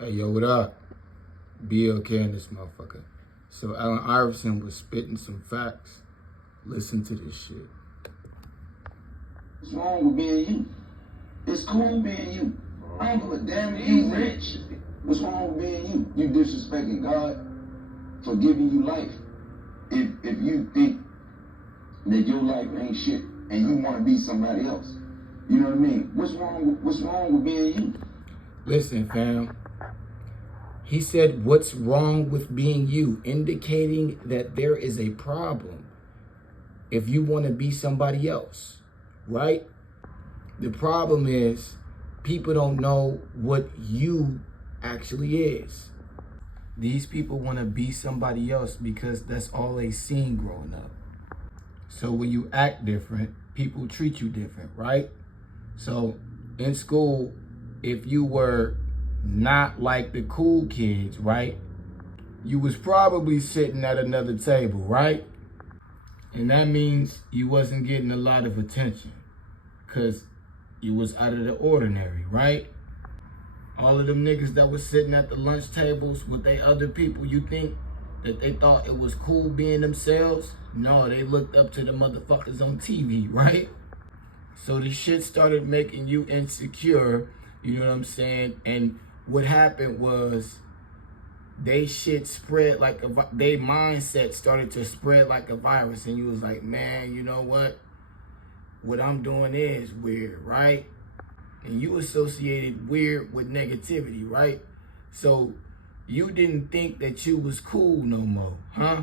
Hey, yo, what up? BLK in this motherfucker. So Allen Iverson was spitting some facts. Listen to this shit. What's wrong with being you? It's cool being you. I don't give a damn if you rich. What's wrong with being you? You disrespecting God for giving you life. If you think that your life ain't shit and you want to be somebody else, you know what I mean? What's wrong with being you? Listen, fam. He said, what's wrong with being you? Indicating that there is a problem if you want to be somebody else, right? The problem is people don't know what you actually is. These people want to be somebody else because that's all they seen growing up. So when you act different, people treat you different, right? So in school, if you were not like the cool kids, right? You was probably sitting at another table, right? And that means you wasn't getting a lot of attention because you was out of the ordinary, right? All of them niggas that was sitting at the lunch tables with they other people, you think that they thought it was cool being themselves? No, they looked up to the motherfuckers on TV, right? So the shit started making you insecure, you know what I'm saying? And what happened was they shit spread like they mindset started to spread like a virus, and you was like, man, you know what I'm doing is weird, right? And you associated weird with negativity, right? So you didn't think that you was cool no more, huh?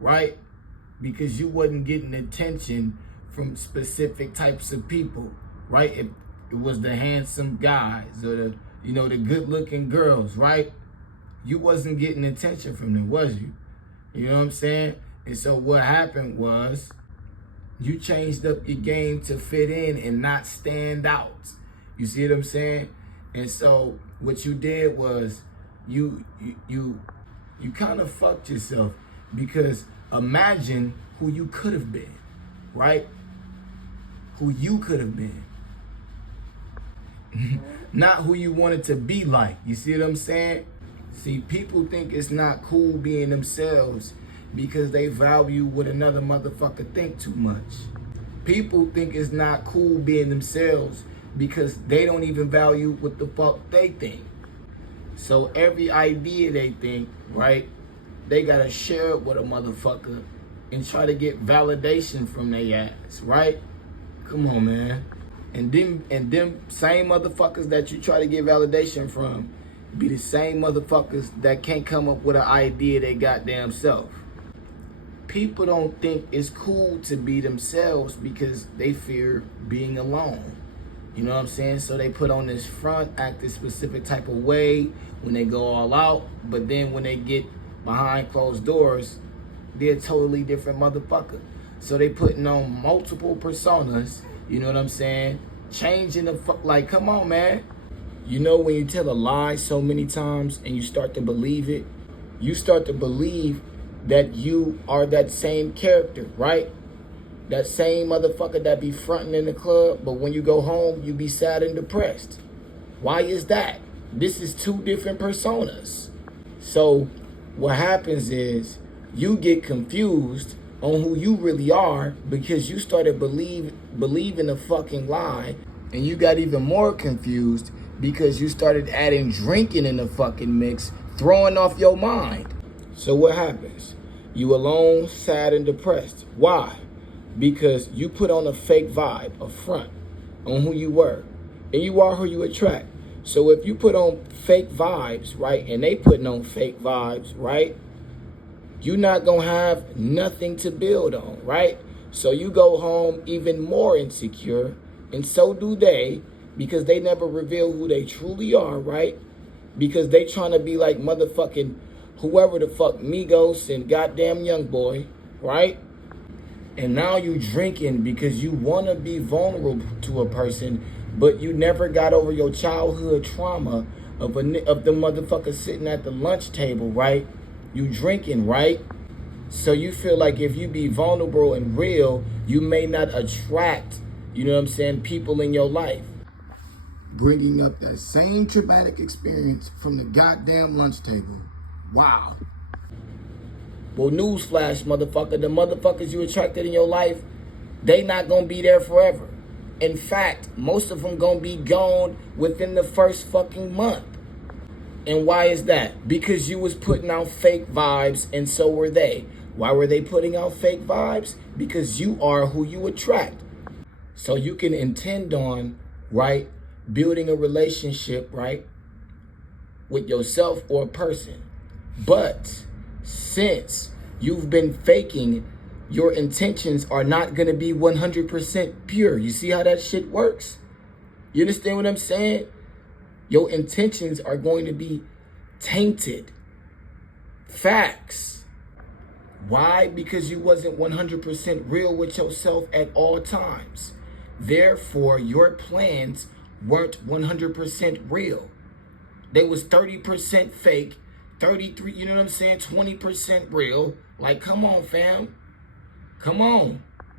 Right? Because you wasn't getting attention from specific types of people, right? It was the handsome guys or the good-looking girls, right? You wasn't getting attention from them, was you? You know what I'm saying? And so what happened was you changed up your game to fit in and not stand out. You see what I'm saying? And so what you did was you kind of fucked yourself, because imagine who you could have been, right? Who you could have been. Not who you wanted to be like. You see what I'm saying? See, people think it's not cool being themselves because they value what another motherfucker think too much. People think it's not cool being themselves because they don't even value what the fuck they think. So every idea they think, right, they gotta share it with a motherfucker and try to get validation from their ass, right? Come on, man. And them same motherfuckers that you try to get validation from be the same motherfuckers that can't come up with an idea they goddamn self. People don't think it's cool to be themselves because they fear being alone. You know what I'm saying? So they put on this front, act this specific type of way when they go all out, but then when they get behind closed doors, they're a totally different motherfucker. So they putting on multiple personas, you know what I'm saying? Changing the fuck, like, come on, man. You know when you tell a lie so many times and you start to believe it, you start to believe that you are that same character, right? That same motherfucker that be fronting in the club, but when you go home, you be sad and depressed. Why is that? This is two different personas. So what happens is you get confused on who you really are because you started believing a fucking lie, and you got even more confused because you started adding drinking in the fucking mix, throwing off your mind. So what happens? You alone, sad and depressed. Why? Because you put on a fake vibe, a front on who you were, and you are who you attract. So if you put on fake vibes, right, and they putting on fake vibes, right, you're not gonna have nothing to build on, right? So you go home even more insecure, and so do they, because they never reveal who they truly are, right? Because they trying to be like motherfucking whoever the fuck, Migos and goddamn Youngboy, right? And now you drinking because you want to be vulnerable to a person, but you never got over your childhood trauma of the motherfucker sitting at the lunch table, right? You drinking, right? So you feel like if you be vulnerable and real, you may not attract, you know what I'm saying, people in your life. bringing up that same traumatic experience from the goddamn lunch table. Wow. Well, newsflash, motherfucker. The motherfuckers you attracted in your life, they not gonna be there forever. In fact, most of them gonna be gone within the first fucking month. And why is that? Because you was putting out fake vibes, and so were they. Why were they putting out fake vibes? Because you are who you attract. So you can intend on, right, building a relationship, right, with yourself or a person. But since you've been faking, your intentions are not going to be 100% pure. You see how that shit works? You understand what I'm saying? Your intentions are going to be tainted. Facts. Why? Because you wasn't 100% real with yourself at all times. Therefore, your plans weren't 100% real. They was 30% fake, 33, you know what I'm saying, 20% real. Like, come on, fam. Come on.